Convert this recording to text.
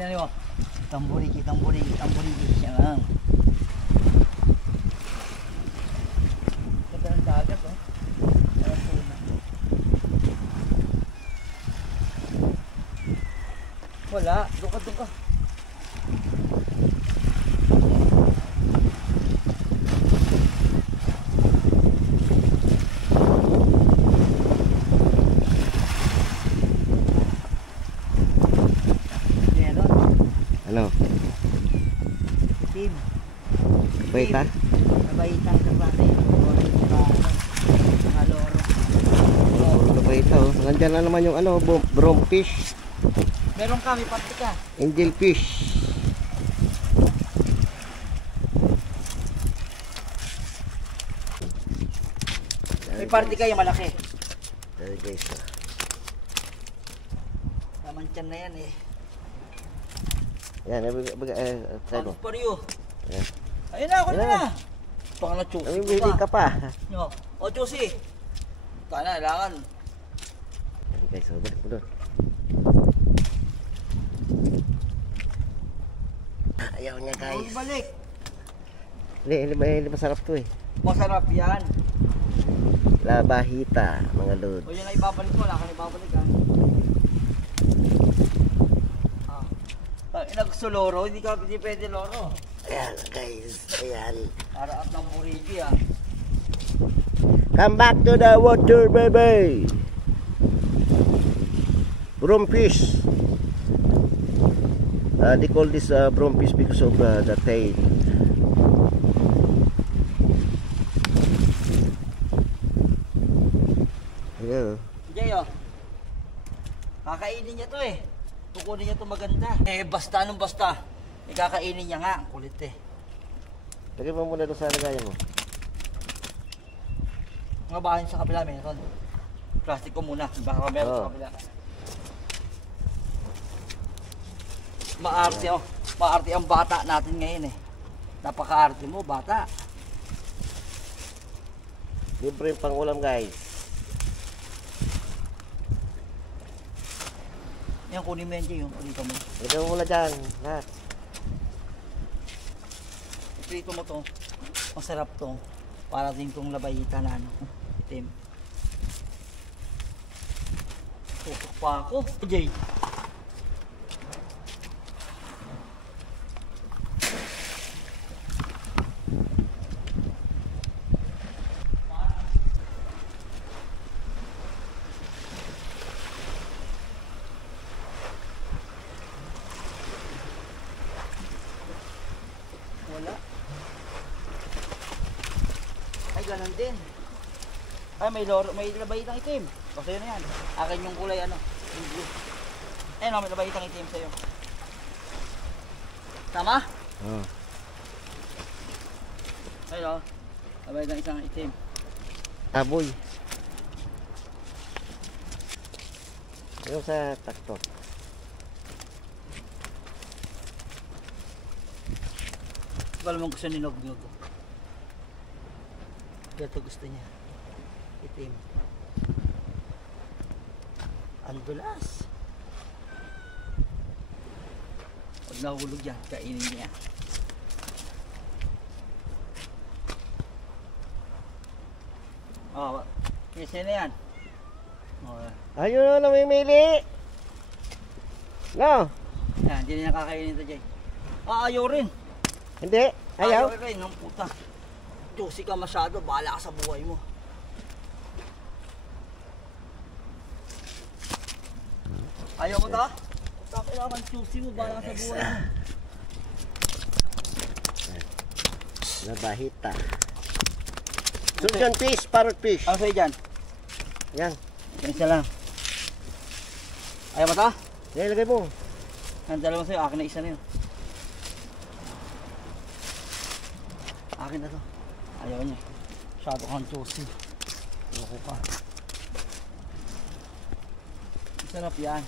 na niyo. Tamburiki siya nga. Ganda ng dagat oh. Wala, doon ka. Ano? Team. Baita? Nabaita sa klase. Mga loro. Puro baita oh. Nandiyan na naman yung ano, bromfish. Meron kami, pati ka. Angelfish. May party kayo malaki. There guys. Naman tiyan na yan eh. Yan, try mo. For you. Yan. Ayun na, ako na. Baka na-choosy Namimili ka pa. No. O, choosy. Sana, kailangan. Yan guys, so balik mo doon. Ayaw niya guys. Balik. Hindi masarap to eh. Masarap yan. Labahita, mga lods. O yun na ibabalik mo, wala ka na ibabalik ha. Gusto loro, hindi pwede loro. Ayan guys, ayan. Para at ng buriki ah. Come back to the water baby. Bromfish. They call this bromfish because of the tail. Hello. Jay oh. Kakainin niya to eh. Kukunin niya to maganda. Eh basta anong basta. Ikakainin niya nga. Ang kulit eh. Lagay mo muna doon sa lagayan mo. Mga bahay sa kabila meron. Plastic ko muna. Baka meron sa kabila. Maarte oh. Maarte ang bata natin ngayon eh. Napaka-arte mo bata. Libre yung pang-ulam guys. Yan kunin mo yan Jay. Prito mo. Lagay mo muna dyan. Lahat. Prito mo to. Masarap to. Para din tong labayita na ano. Itim. Tutok pa ako. Jay. Wala. Ay, ganun din. Ay, may labayitang itim. Basta yun na yan. Akin yung kulay ano. Yung blue. Ayun o, may labayitang itim sa'yo. Tama? Oh. Ayun o. Labayitang isang itim. Taboy. Yung sa takto. Wala mong gusto ni Nog-Nog. Ito gusto niya. Itim. Ang dulas. Pag nahulog yan, kainin niya. Oh, kasi na yan. Oh, Ayun na namimili. No. yan, hindi na kakainin ito, Jay. Ayaw rin. Hindi. Ayaw. Ayaw rin, ng puta. Juicy ka masyado, bahala ka sa buhay mo. Ayaw mo ta? Kailangan juicy mo, bahala ka sa buhay mo. Labahita. Surgeon fish, parrot fish. Ano sa'yo dyan? Yan. Yan isa lang. Ayaw mo ta? Yan, ilagay mo. Ang dalawa sa'yo, akin na isa na yun. Akin na to. Ayaw niya. Masyado kang juicy. Loko ka. Sarap yan.